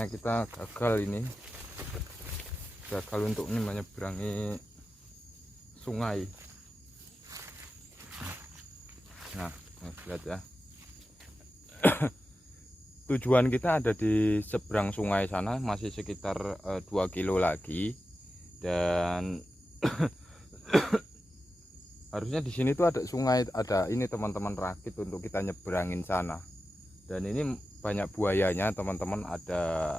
makanya kita gagal untuk menyeberangi sungai. Nah, lihat ya. Tujuan kita ada di seberang sungai sana, masih sekitar 2 kilo lagi. Dan harusnya di sini tuh ada sungai, ada ini teman-teman, rakit untuk kita nyeberangin sana. Dan ini banyak buayanya teman-teman, ada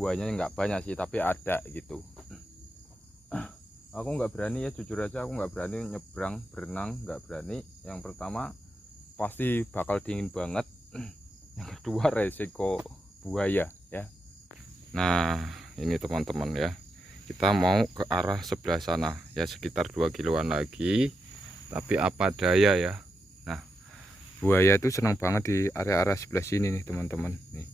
buayanya, nggak banyak sih tapi ada gitu. Aku nggak berani ya, jujur aja aku nggak berani nyebrang berenang, nggak berani. Yang pertama pasti bakal dingin banget, yang kedua resiko buaya ya. Nah ini teman-teman ya, kita mau ke arah sebelah sana ya, sekitar 2 kiloan lagi. Tapi apa daya ya, nah buaya itu senang banget di area-area sebelah sini nih teman-teman. Nih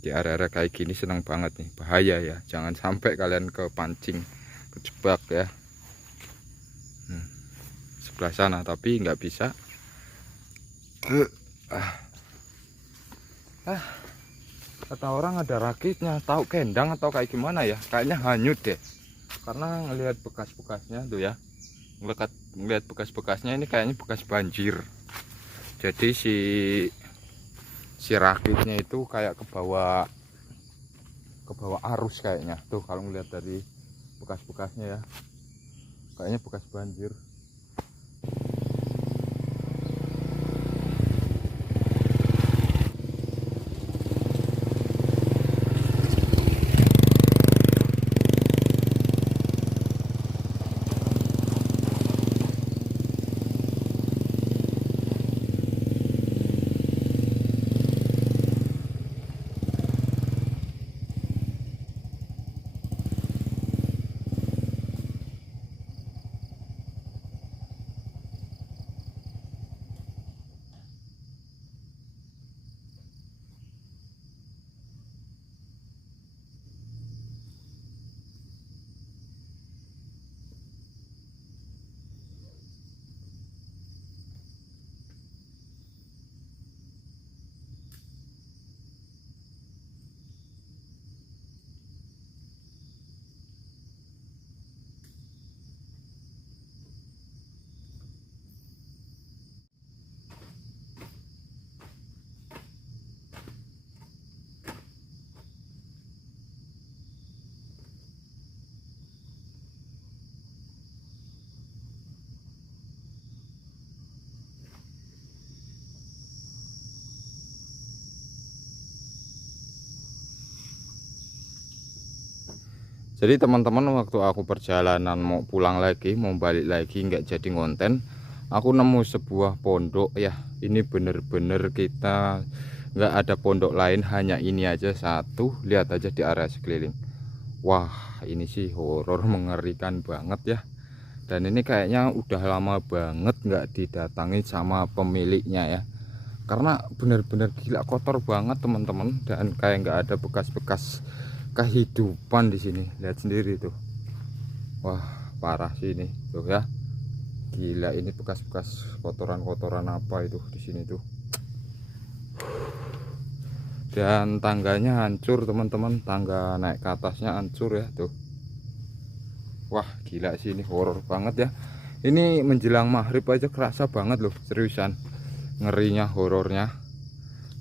di area-area kayak gini senang banget nih, bahaya ya, jangan sampai kalian kepancing, kejebak ya. Sebelah sana tapi nggak bisa. Kata orang ada rakitnya, tahu kendang atau kayak gimana ya, kayaknya hanyut deh, karena ngelihat bekas-bekasnya tuh ya, ngelihat bekas-bekasnya ini kayaknya bekas banjir. Jadi si rakitnya itu kayak ke bawah arus kayaknya tuh, kalau ngelihat dari bekas-bekasnya ya, kayaknya bekas banjir. Jadi teman-teman, waktu aku perjalanan mau pulang lagi, mau balik lagi, nggak jadi konten, aku nemu sebuah pondok ya. Ini bener-bener kita nggak ada pondok lain, hanya ini aja satu. Lihat aja di area sekeliling. Wah ini sih horor, mengerikan banget ya. Dan ini kayaknya udah lama banget nggak didatangi sama pemiliknya ya, karena bener-bener gila kotor banget teman-teman, dan kayak nggak ada bekas-bekas kehidupan di sini. Lihat sendiri tuh, wah parah sih ini tuh ya, gila. Ini bekas-bekas kotoran-kotoran apa itu di sini tuh. Dan tangganya hancur teman-teman, tangga naik ke atasnya hancur ya tuh. Wah gila sih, ini horor banget ya. Ini menjelang maghrib aja kerasa banget loh, seriusan, ngerinya, horornya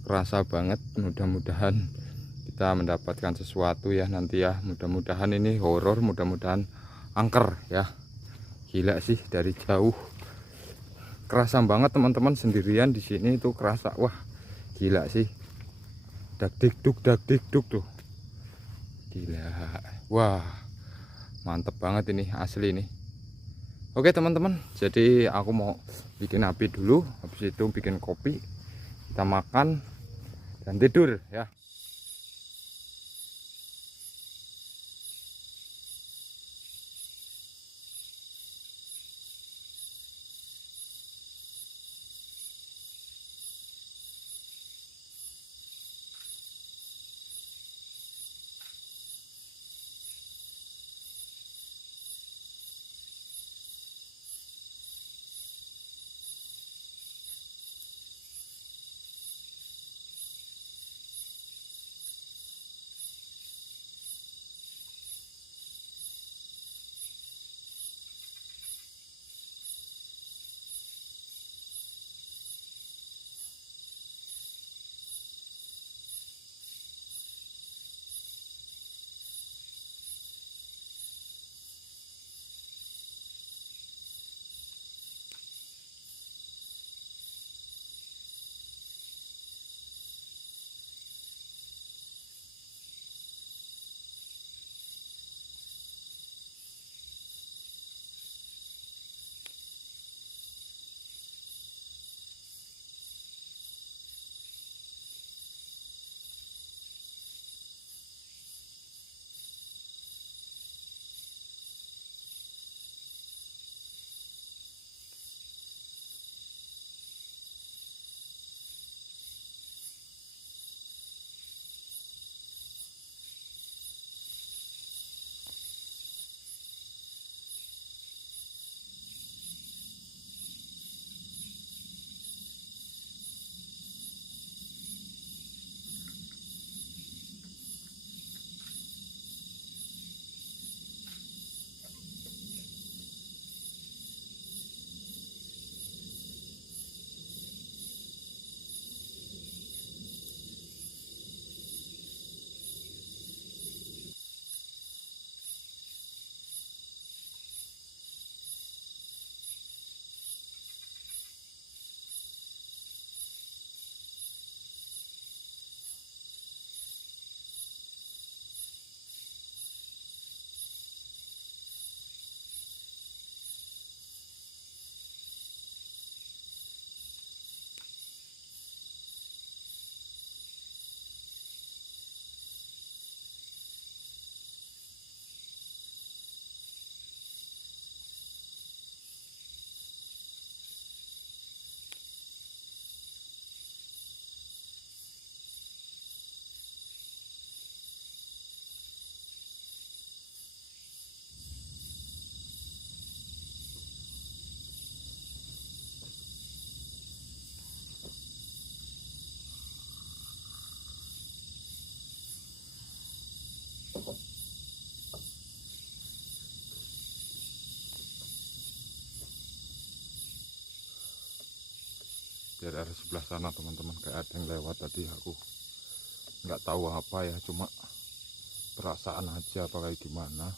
kerasa banget. Mudah-mudahan kita mendapatkan sesuatu ya nanti ya, mudah-mudahan ini horor, mudah-mudahan angker ya. Gila sih, dari jauh kerasa banget teman-teman, sendirian di sini itu kerasa. Wah gila sih, dak dikduk tuh, gila. Wah mantep banget ini, asli nih. Oke teman-teman, jadi aku mau bikin api dulu, habis itu bikin kopi, kita makan dan tidur ya. daerah sebelah sana teman-teman, kayak ada yang lewat tadi. Aku nggak tahu apa ya, cuma perasaan aja apa kayak gimana,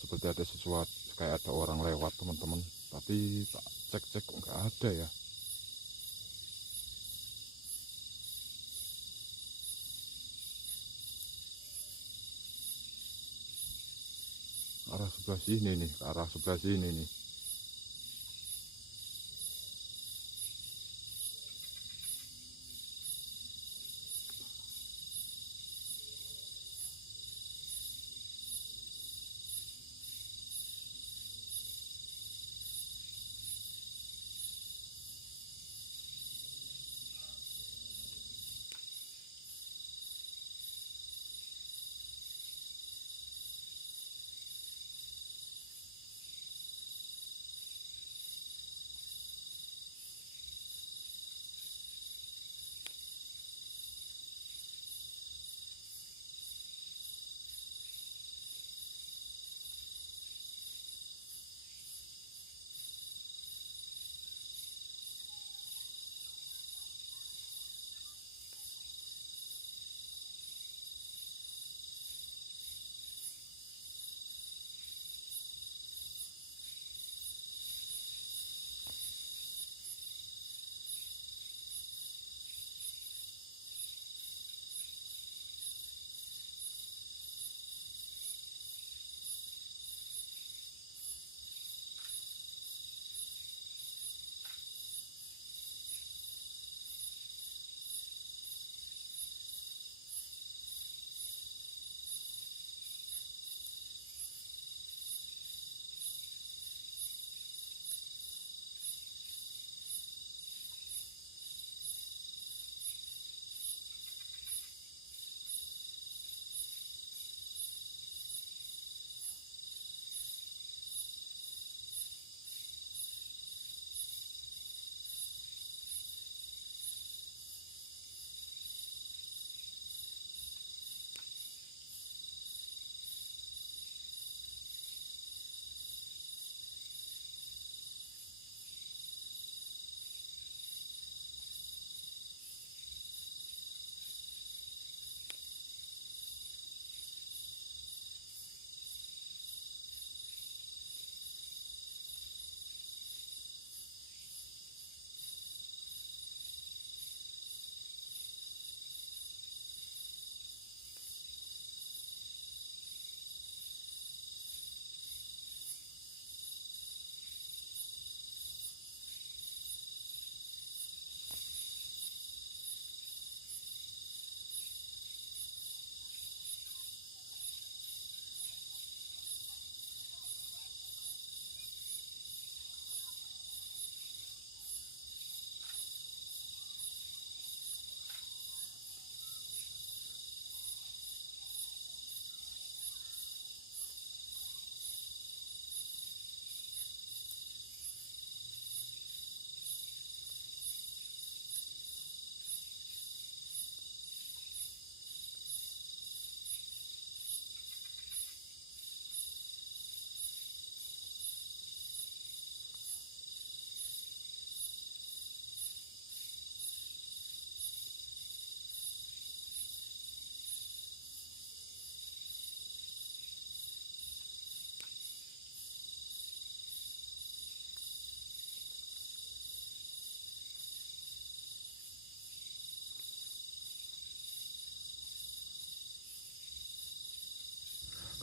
seperti ada sesuatu, kayak ada orang lewat teman-teman. Tapi tak cek-cek nggak ada ya. Arah sebelah sini nih, ke arah sebelah sini nih.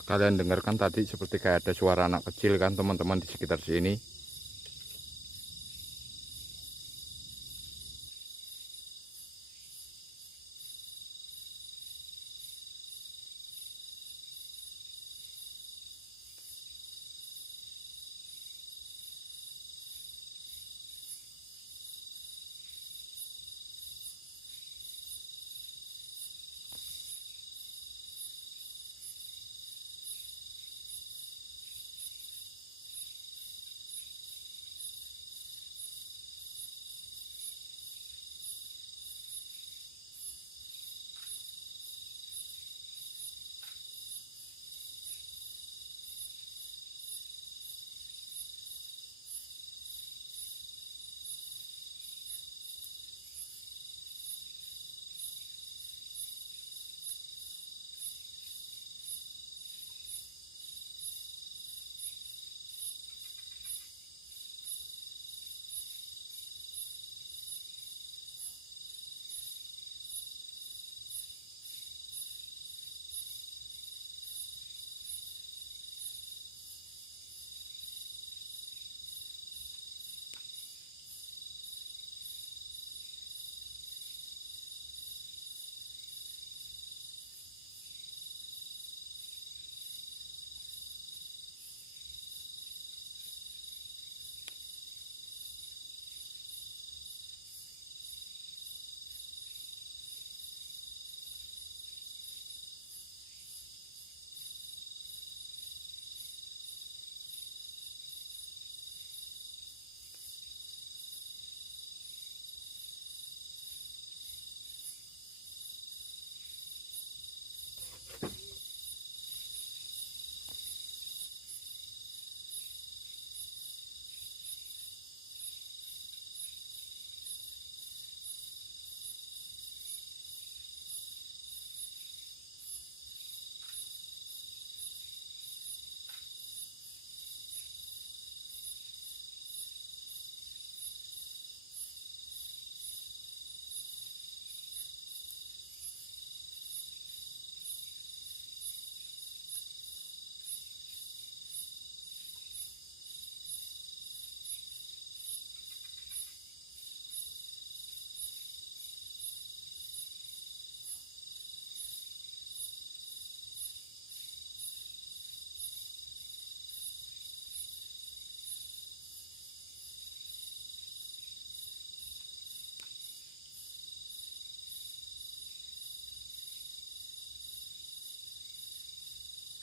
Kalian dengarkan tadi seperti kayak ada suara anak kecil kan teman-teman di sekitar sini.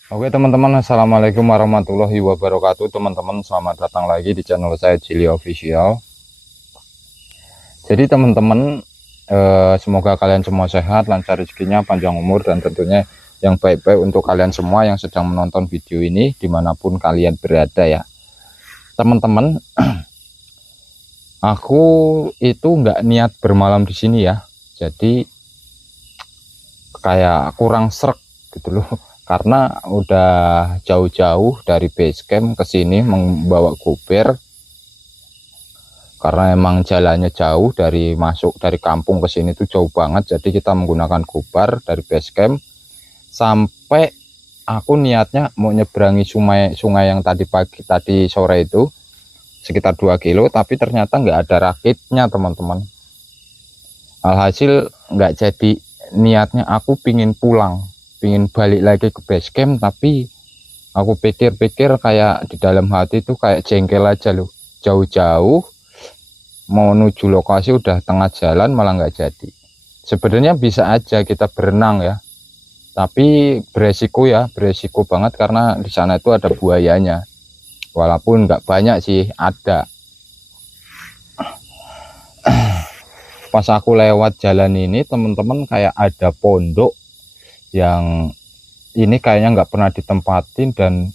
Oke teman-teman, assalamualaikum warahmatullahi wabarakatuh. Teman-teman, selamat datang lagi di channel saya, Cili Official. Jadi teman-teman, semoga kalian semua sehat, lancar rezekinya, panjang umur, dan tentunya yang baik-baik untuk kalian semua yang sedang menonton video ini dimanapun kalian berada ya. Teman-teman, aku itu nggak niat bermalam di sini ya. Jadi kayak kurang srek gitu loh. Karena udah jauh-jauh dari base camp ke sini membawa gober, karena emang jalannya jauh dari kampung ke sini tuh jauh banget. Jadi kita menggunakan gobar dari base camp sampai aku niatnya mau nyeberangi sungai yang tadi sore itu sekitar 2 kilo, tapi ternyata nggak ada rakitnya teman-teman. Alhasil nggak jadi. Niatnya aku pingin pulang, pingin balik lagi ke base camp, tapi aku pikir-pikir kayak di dalam hati tuh kayak jengkel aja loh. Jauh-jauh mau menuju lokasi udah tengah jalan malah nggak jadi. Sebenarnya bisa aja kita berenang ya, tapi beresiko ya, beresiko banget karena di sana itu ada buayanya. Walaupun nggak banyak sih, ada. Pas aku lewat jalan ini teman-teman, kayak ada pondok yang ini kayaknya nggak pernah ditempatin, dan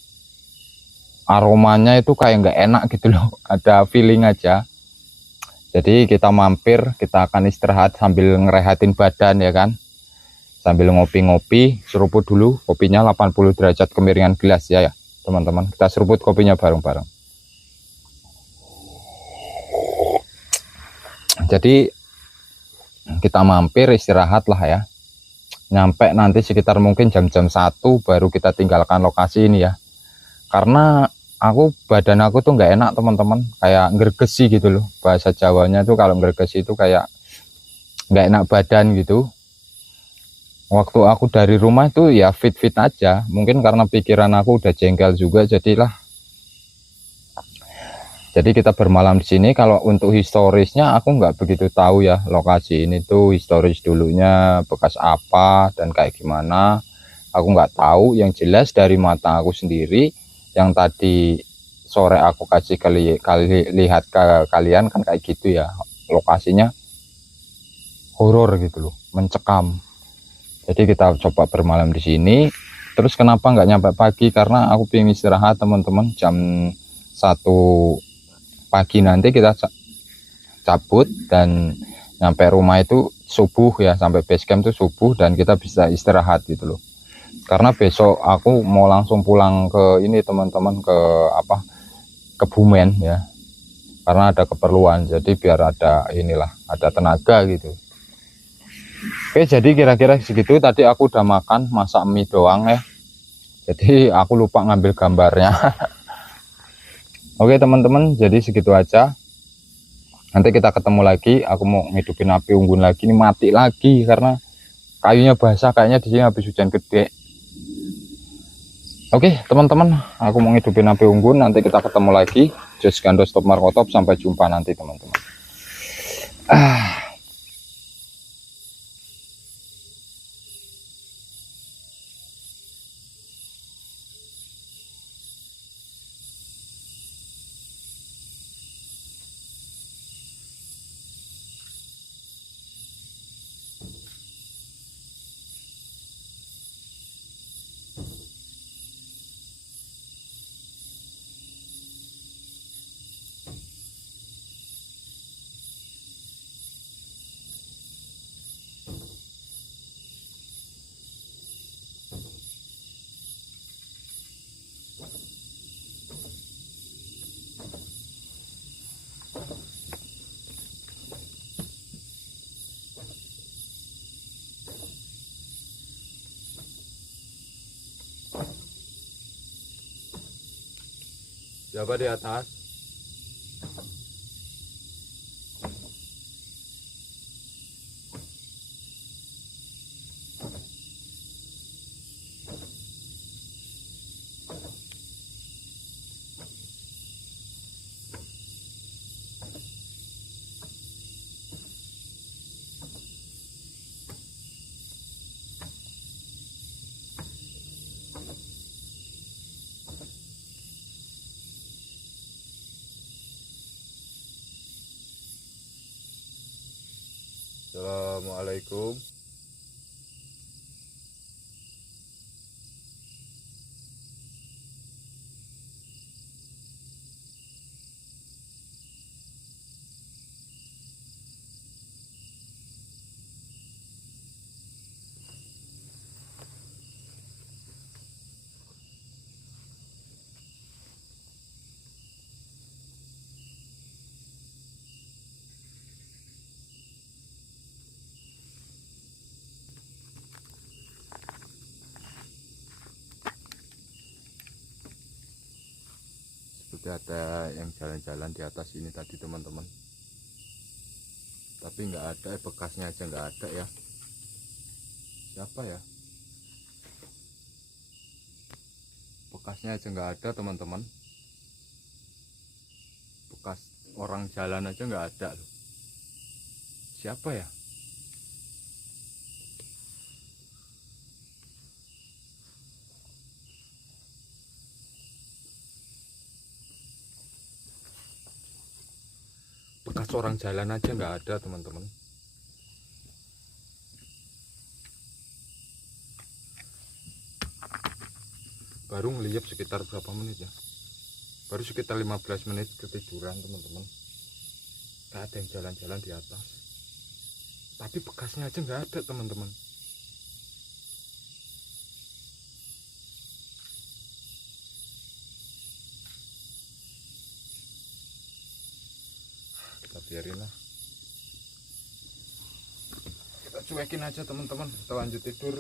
aromanya itu kayak nggak enak gitu loh. Ada feeling aja. Jadi kita mampir, kita akan istirahat sambil ngerehatin badan ya kan, sambil ngopi-ngopi. Seruput dulu kopinya 80 derajat kemiringan gelas ya teman-teman. Kita seruput kopinya bareng-bareng. Jadi kita mampir istirahat lah ya. Nyampe nanti sekitar mungkin jam-jam 1 baru kita tinggalkan lokasi ini ya. Karena badan aku tuh nggak enak teman-teman, kayak ngergesi gitu loh. Bahasa Jawanya tuh kalau ngergesi itu kayak nggak enak badan gitu. Waktu aku dari rumah itu ya fit-fit aja, mungkin karena pikiran aku udah jengkel juga, jadi kita bermalam di sini. Kalau untuk historisnya aku nggak begitu tahu ya, lokasi ini tuh historis dulunya bekas apa dan kayak gimana aku nggak tahu. Yang jelas dari mata aku sendiri yang tadi sore aku kasih lihat ke kalian kan kayak gitu ya, lokasinya horor gitu loh, mencekam. Jadi kita coba bermalam di sini. Terus kenapa nggak nyampe pagi? Karena aku pengen istirahat teman-teman. Jam 1 pagi nanti kita cabut dan nyampe rumah itu subuh ya, sampai base camp itu subuh dan kita bisa istirahat gitu loh. Karena besok aku mau langsung pulang ke ini teman-teman, ke Kebumen ya, karena ada keperluan. Jadi biar ada ada tenaga gitu. Oke, jadi kira-kira segitu. Tadi aku udah masak mie doang ya, jadi aku lupa ngambil gambarnya. Oke teman-teman, jadi segitu aja. Nanti kita ketemu lagi. Aku mau ngidupin api unggun lagi. Ini mati lagi karena kayunya basah, kayaknya di sini habis hujan gede. Oke teman-teman, aku mau ngidupin api unggun. Nanti kita ketemu lagi. Just Gando Stop Markotop. Sampai jumpa nanti teman-teman. Siapa di atas? Assalamualaikum. Seperti ada yang jalan-jalan di atas ini tadi teman-teman, tapi nggak ada, bekasnya aja nggak ada ya. Siapa ya? Bekasnya aja nggak ada teman-teman, bekas orang jalan aja nggak ada loh. Siapa ya? Bekas orang jalan aja nggak ada teman-teman. Baru ngeliat sekitar berapa menit ya, baru sekitar 15 menit ketiduran teman-teman. Gak ada yang jalan-jalan di atas, tapi bekasnya aja nggak ada teman-teman. Kita biarin lah, kita cuekin aja teman-teman, kita lanjut tidur.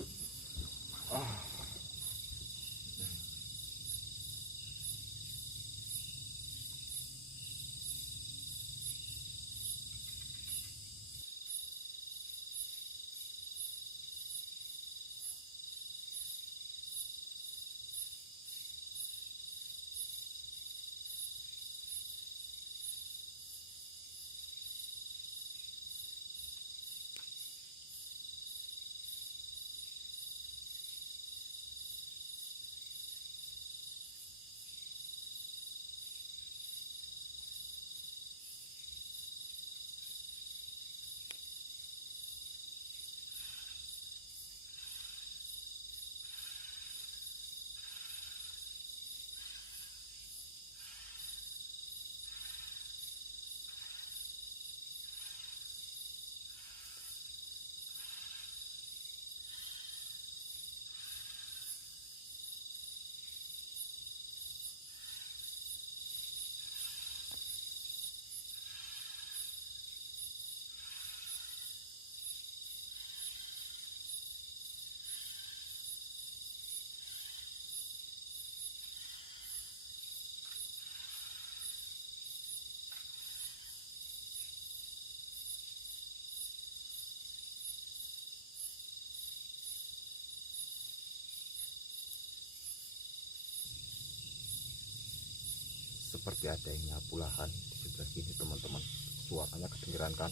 Seperti ada yang nyapu lahan di sebelah sini teman-teman, suaranya kedengeran kan.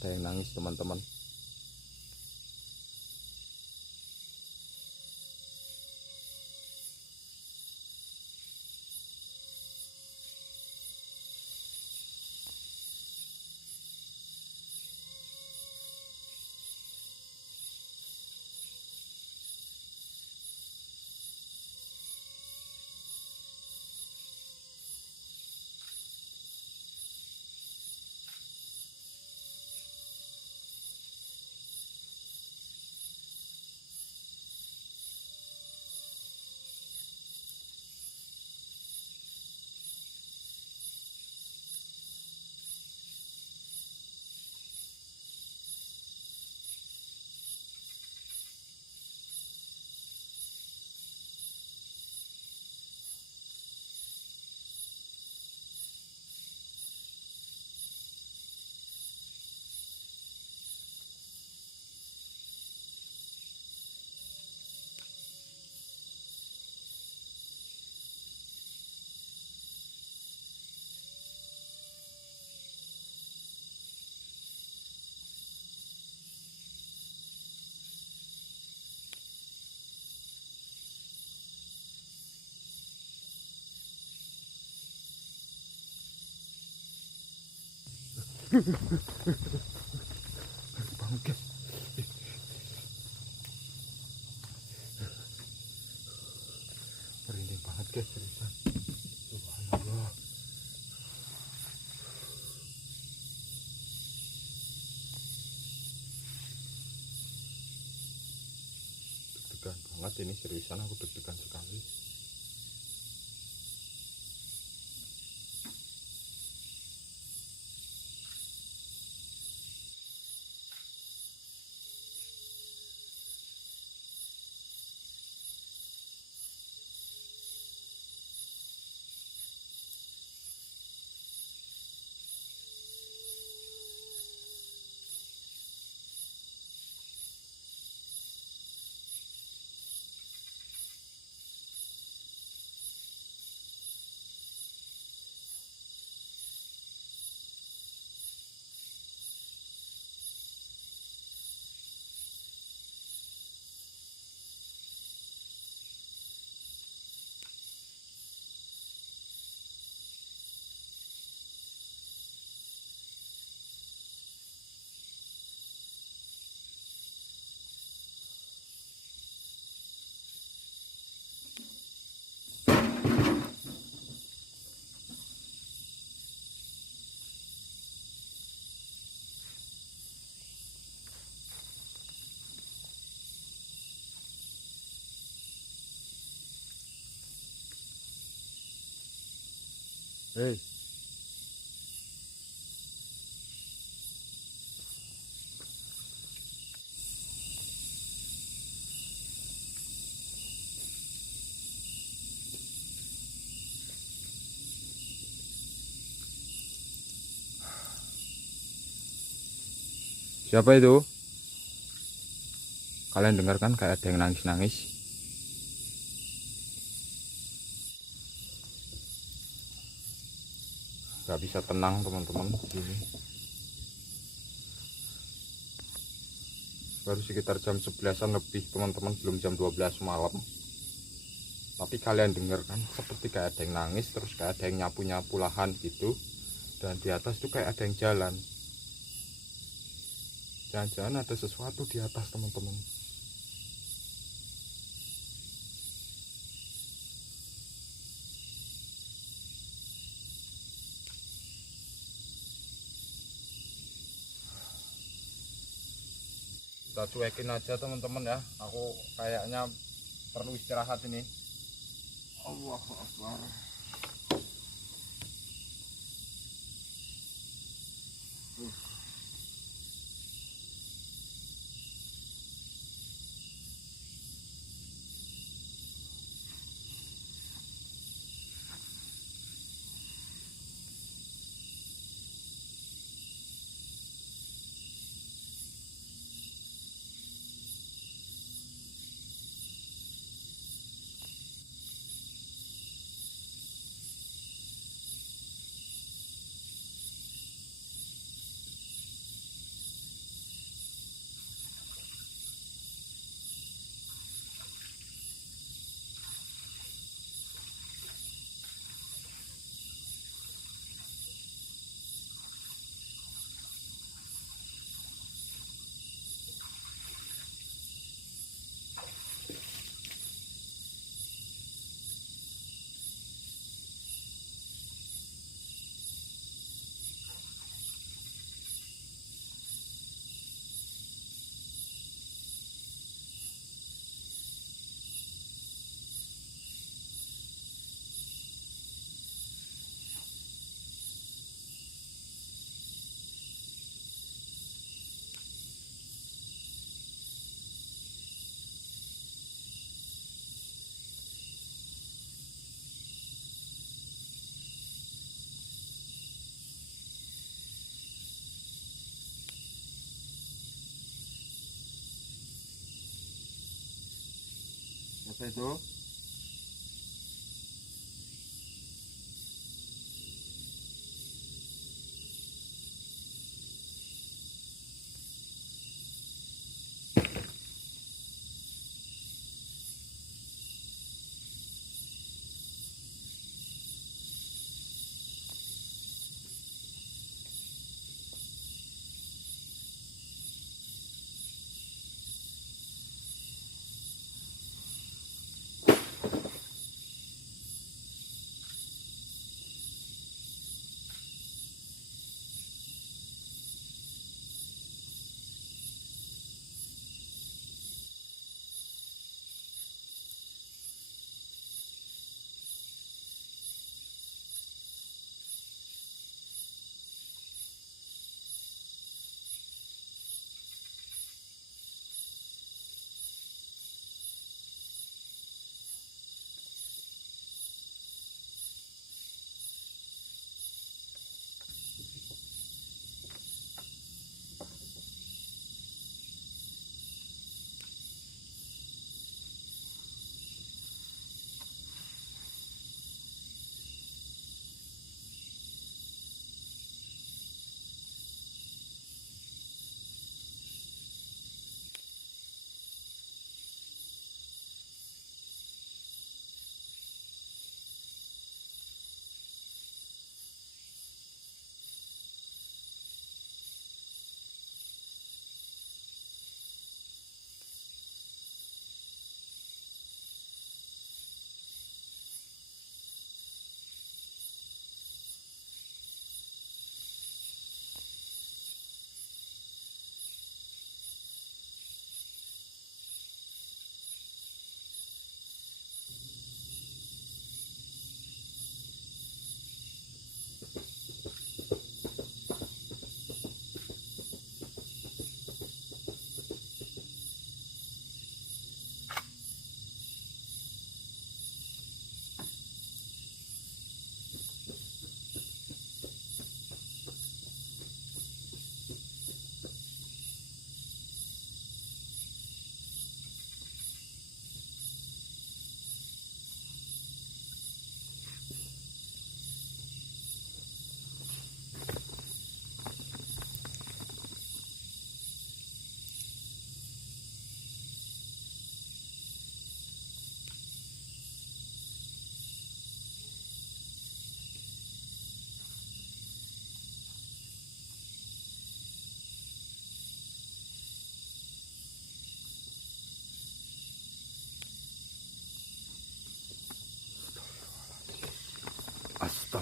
Ada yang nangis teman-teman. banget guys. Merinding banget guys seriusan. Subhanallah. Deg-degan banget ini seriusan, aku deg-degan sekali. Hei, siapa itu? Kalian dengarkan kayak ada yang nangis-nangis. Gak bisa tenang teman-teman ini. Baru sekitar jam 11-an lebih teman-teman, belum jam 12 malam. Tapi kalian dengarkan seperti kayak ada yang nangis, terus kayak ada yang nyapu-nyapu lahan gitu. Dan di atas tuh kayak ada yang jalan. Jangan-jangan ada sesuatu di atas teman-teman. Kita cuekin aja teman-teman ya, aku kayaknya perlu istirahat ini. Allahu Akbar. Apa itu?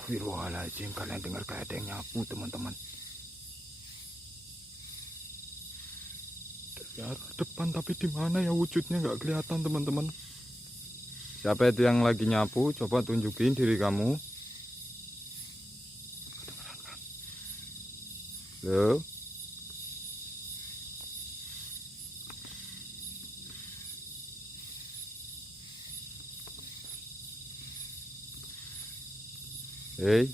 Astagfirullahaladzim, kalian dengar kayak ada yang nyapu teman-teman. Dari arah depan, tapi di mana ya wujudnya nggak kelihatan teman-teman. Siapa itu yang lagi nyapu? Coba tunjukin diri kamu. Loh. Hei,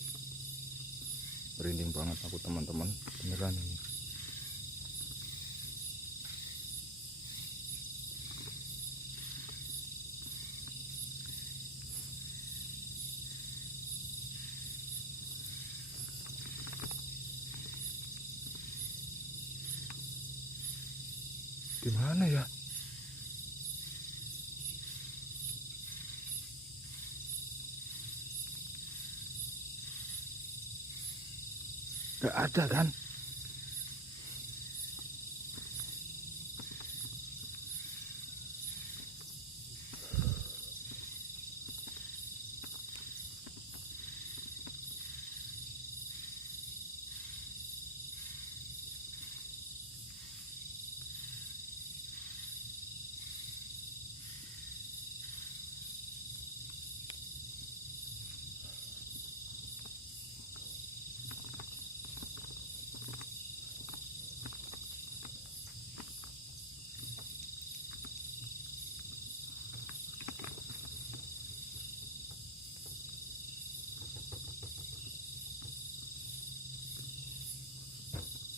merinding banget aku teman-teman, beneran ini. Di mana ya? Gak ada kan?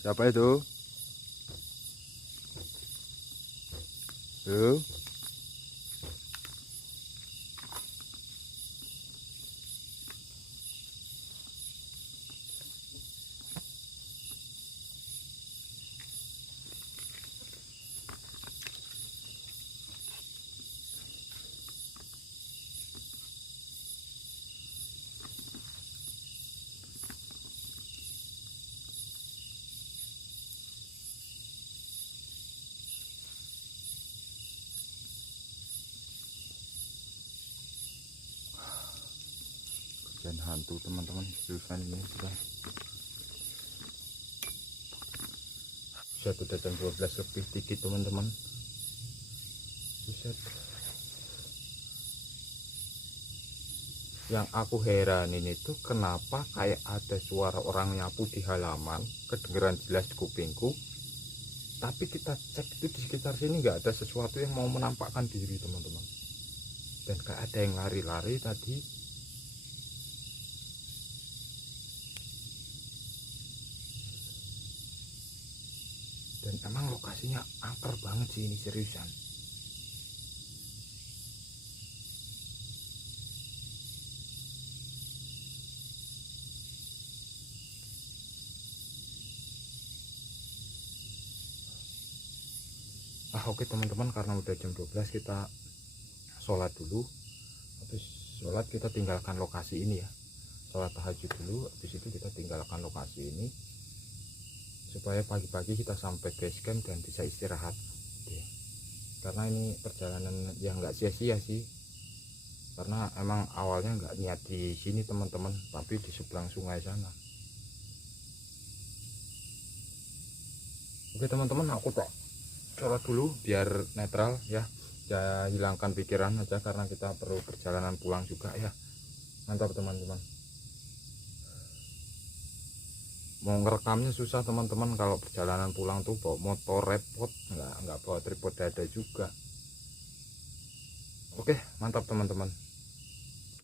Siapa itu? Loh. Dan hantu teman-teman, seriusan ini sudah jam 12 lebih dikit teman-teman. Buset. Yang aku heran ini tuh kenapa kayak ada suara orang nyapu di halaman, kedengeran jelas di kupingku, tapi kita cek itu di sekitar sini nggak ada sesuatu yang mau menampakkan diri teman-teman. Dan kayak ada yang lari-lari tadi. Dan emang lokasinya angker banget sih ini, seriusan. Oke teman-teman, karena udah jam 12 kita sholat dulu. Habis sholat kita tinggalkan lokasi ini ya. Sholat tahajud dulu, habis itu kita tinggalkan lokasi ini supaya pagi-pagi kita sampai base camp dan bisa istirahat. Oke. Karena ini perjalanan yang nggak sia-sia sih, karena emang awalnya nggak niat di sini teman-teman, tapi di seberang sungai sana. Oke teman-teman, aku tak sholat dulu biar netral ya, hilangkan pikiran aja karena kita perlu perjalanan pulang juga ya. Mantap teman-teman. Mau ngerekamnya susah teman-teman, kalau perjalanan pulang tuh bawa motor repot, nggak bawa tripod ada juga. Oke mantap teman-teman.